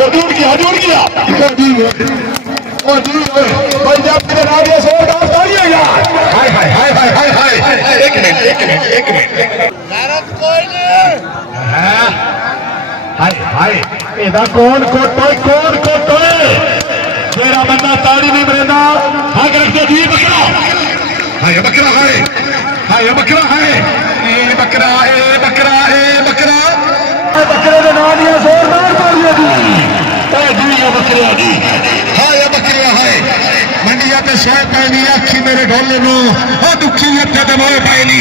जुड़ गया भाई जब तेरे राडियो शोर डांस करिए यार। हाय हाय हाय हाय हाय हाय एक मिनट गैरत कोई नहीं हाय हाय ਇਹਦਾ कौन कोटोए तेरा बंदा ताड़ी नहीं मरेंदा। हाँ करके जी बकरा हाय बकरा है ए बकरा बकरे के नाम दिया जोरदार ताड़ियां दी बकरिया दी। हाँ ये बकरिया है मंडिया पे शह पैनी अखी मेरे ढोले नो हो दुखी इतने दबाए पैनी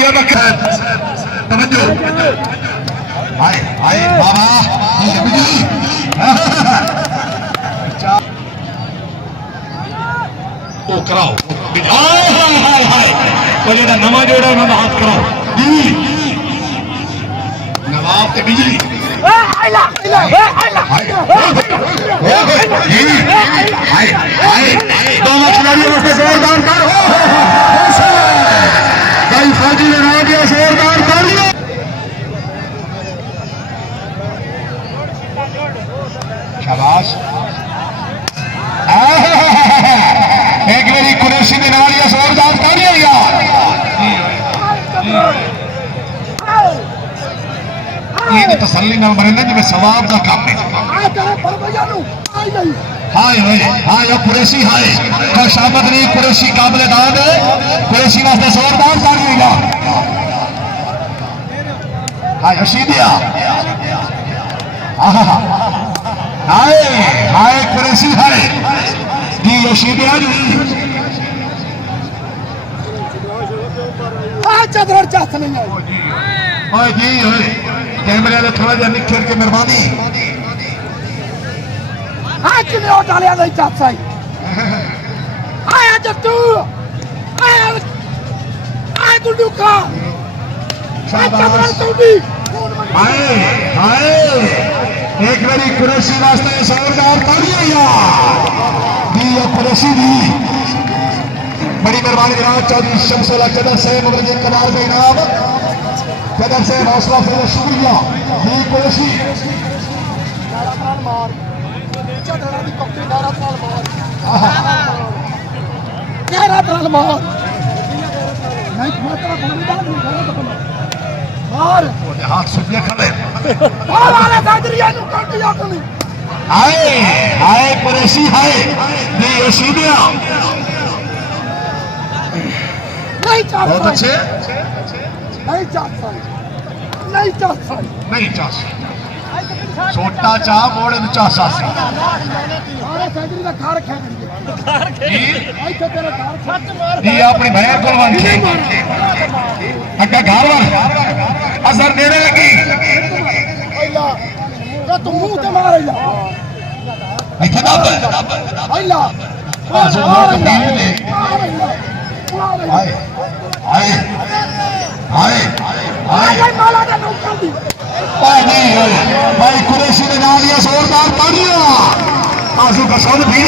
ये बकरा तवज्जो हाय हाय बाबा तो कराओ हाय हाय कोई ना नवा जोड़ा ना हाथ कराओ नवाब ते बिजली दोनों खिलाड़ियों से जोरदार कर कई फौजी ने ना दिया जोरदार कर लिया। शाबाश एक मेरी कुरैशी ने ना दिया जोरदार कर लिया यार। ये तसल्ली नाल मरेंगे जिवें सवाब दा काम है। हाय हाय कुरैशी हाय शामत नहीं कुरैशी काबिल दाद है कुरैशी वास्ते जोरदार तालियां। हाय हशीदिया हाय हाय कुरैशी हाय दी हशीदिया जी चदर चाथ नहीं है ओए जी ओए कैमरे वाले थोड़ा जिहा निखर के मेहरबानी आज ने डालिया नहीं चाथ सही आया जट्टू आया गुड्डू का हाय हाय एक बारी कुरैशी वास्ते जोरदार तालियां यार दी कुरैशी दी बड़ी मेहरबानी जनाब चौधरी शमसुल्लाह चदर से मुबरक कमाल का इनाम चदर से हौसला अफजाई शुक्रिया दी कुरैशी हाथ सुनिए खड़े हाय हाय कुरैशी हाय दी हशीदिया बहुत अच्छे नहीं चाहता नहीं चाह छोटा चाह मोड़े न चासा सी ये अपनी बहन को अग्गा घर असर देने लगी तू मुंह ते मार भाई कुरैशी ने ना लिया जोरदार तालियां आंसू का सौन भी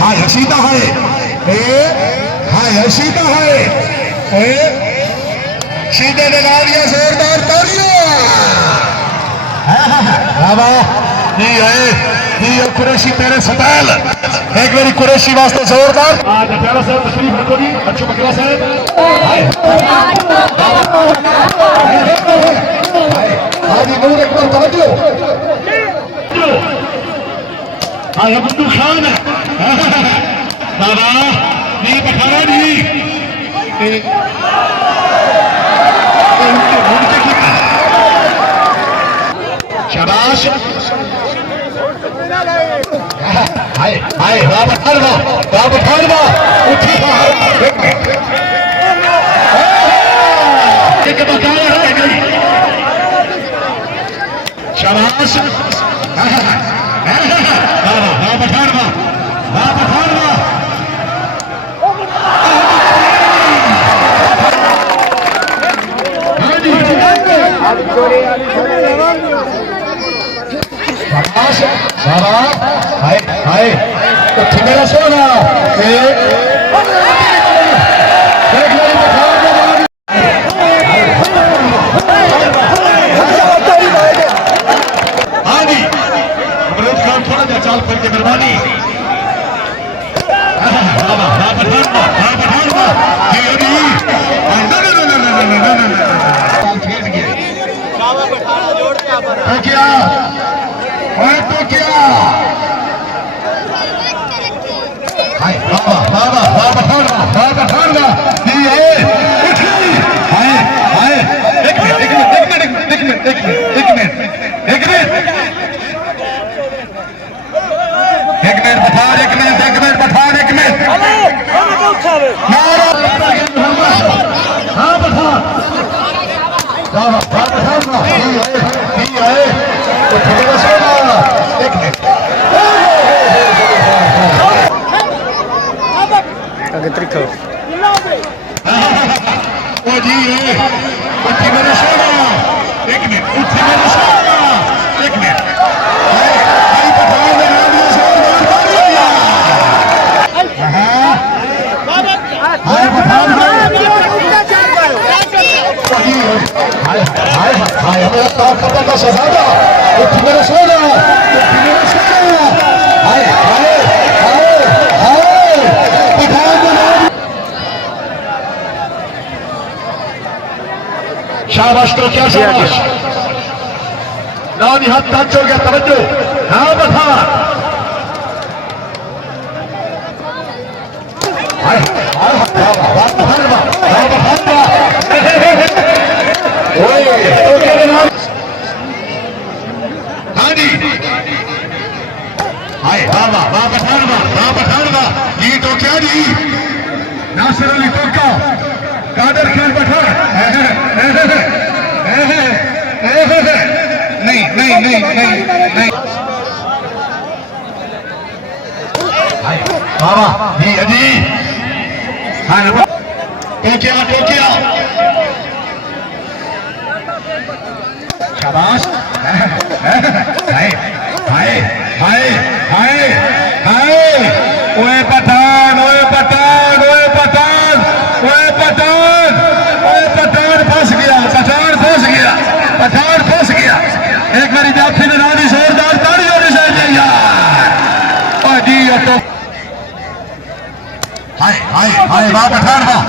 हाय हसीदा है हाय हसीदा है सीधे ने ना लिया जोरदार तालियां कुरैशी तेरे सताल एक बारी कुरैशी वास्ते जोरदार आज प्यारा साहब तशरीफ रखो जी अच्छे बकरा साहब हाजी मुझे एक बार तवज्जो हाय अब्दुल खान बाबा नहीं बखारा नहीं शाबाश हाय हाय बाबा ठहरो उठी एक बखारा है शाबाश बाबा ठहरो हाय हाय तो मेरा सोना टोकिया ओए टोकिया हाय बाबा बाबा बाबा बाबा बाबा बाबा ये हाय हाय एक मिनट पठान एक मिनट हाँ पठान बाबा बाबा ये है तो थोड़ा सा एक मिनट agak trik kau. ओ जी उठी मेरे सोना एक मिनट उठी मेरे सोना एक मिनट भाई पठान ने नाम लिया सोना हाय पठान हाय हाय हाय हमें तो पता का सजादा उठी मेरे सोना हाय हाय हाय हाय पठान ने नाम शाबाश तो क्या शाबाश नाम हाथ हाथ चल गया तवज्जो हाँ बता हाय हाय हाँ जी हाय बाबा बाबा बाबा ये तो क्या जी नासिर अली टोका कादर खान पठान नहीं बाबा जी अजी हाँ टोकिया शाबाश हाय हाय हाय हाय हाय ओए पठान ओए पठान ओए पठान ओए पठान ओए पठान फंस गया पठान फंस गया एक बारी जाफी ने रानी जोरदार तालियों से चाहिए यार और जी तो हाय हाय हाय वाह पठान वाह